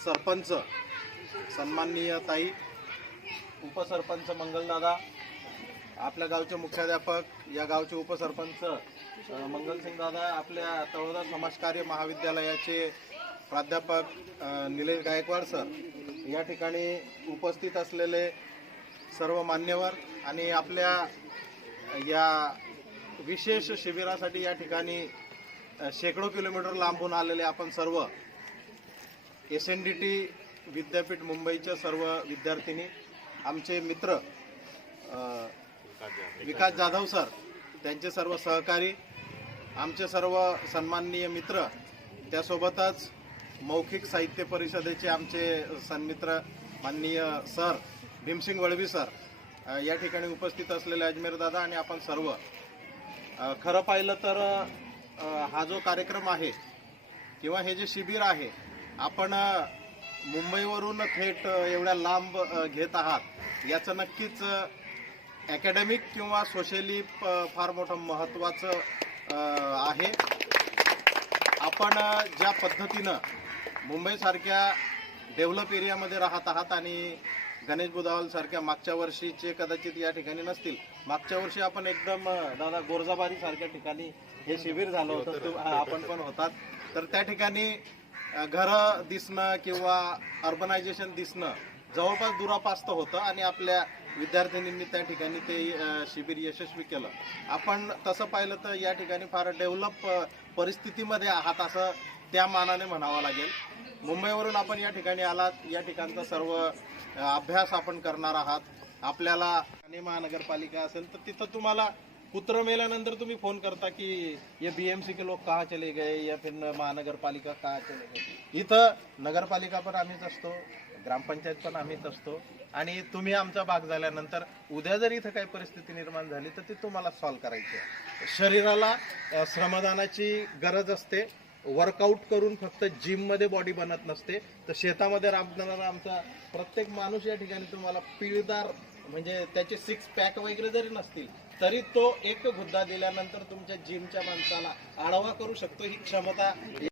सरपंच सन्माननीय ताई उपसरपंच मंगलदादा आपल्या गावचे मुख्याध्यापक या गावचे उपसरपंच मंगलसिंग दादा आपल्या तळोदा समाजकार्य महाविद्यालयाचे प्राध्यापक निलेश गायकवाड सर या ठिकाणी उपस्थित असलेले सर्व मान्यवर आणि आपल्या या विशेष शिबिरासाठी या ठिकाणी शेकडो किलोमीटर लांबून आलेले आपण सर्व एस एन डी टी विद्यापीठ मुंबईच्या सर्व विद्यार्थिनी आमचे मित्र विकास जाधव सर त्यांचे सर्व सहकारी आमचे सर्व सन्माननीय मित्र त्यासोबतच मौखिक साहित्य परिषदेचे आमचे सन्मित्र माननीय सर भीमसिंग वळवी सर या ठिकाणी उपस्थित असलेले अजमेर दादा आणि आपण सर्व. खरं पाहिलं तर हा जो कार्यक्रम आहे किंवा हे जे शिबिर आहे आपण मुंबईवरून थेट एवढ्या लांब घेत आहात. याचं नक्कीच अकॅडमिक किंवा सोशली फार मोठं महत्त्वाचं आहे. आपण ज्या पद्धतीनं मुंबईसारख्या डेव्हलप एरियामध्ये राहत आहात आणि गणेश बुधावल सारख्या मागच्या वर्षीचे कदाचित या ठिकाणी नसतील मागच्या वर्षी आपण एकदम दादा गोरजाबारी सारख्या ठिकाणी हे शिबिर झालं होतं. हा, आपण पण होतात. तर त्या ठिकाणी घरं दिसणं किंवा अर्बनायझेशन दिसणं जवळपास दुरापास्त होतं आणि आपल्या विद्यार्थिनींनी त्या ठिकाणी ते शिबिर यशस्वी केलं. आपण तसं पाहिलं तर या ठिकाणी फार डेव्हलप परिस्थितीमध्ये आहात असं त्या मानाने म्हणावं लागेल. मुंबईवरून आपण या ठिकाणी आलात. या ठिकाणचा सर्व अभ्यास आपण करणार आहात. आपल्याला आणि महानगरपालिका असेल तर तिथं तुम्हाला कुत्र मेल्यानंतर तुम्ही फोन करता की ये बीएमसी के लोग कहाँ चले गए या फिर महानगरपालिका कहाँ चले गए? इथं नगरपालिका पण आम्हीच असतो ग्रामपंचायत पण आम्हीच असतो. आणि तुम्ही आमचा भाग झाल्यानंतर उद्या जर इथं काही परिस्थिती निर्माण झाली तर ती तुम्हाला सॉल्व करायची आहे. शरीराला श्रमदानाची गरज असते. वर्कआउट करून फक्त जिममध्ये बॉडी बनत नसते. तर शेतामध्ये राबणारा आमचा प्रत्येक माणूस या ठिकाणी तुम्हाला पिळदार म्हणजे त्याचे सिक्स पॅक वगैरे जरी नसतील तरी तो एक गुद्दा दिल्यानंतर तुमच्या जिमच्या माणसाला आढावा करू शकतो ही क्षमता.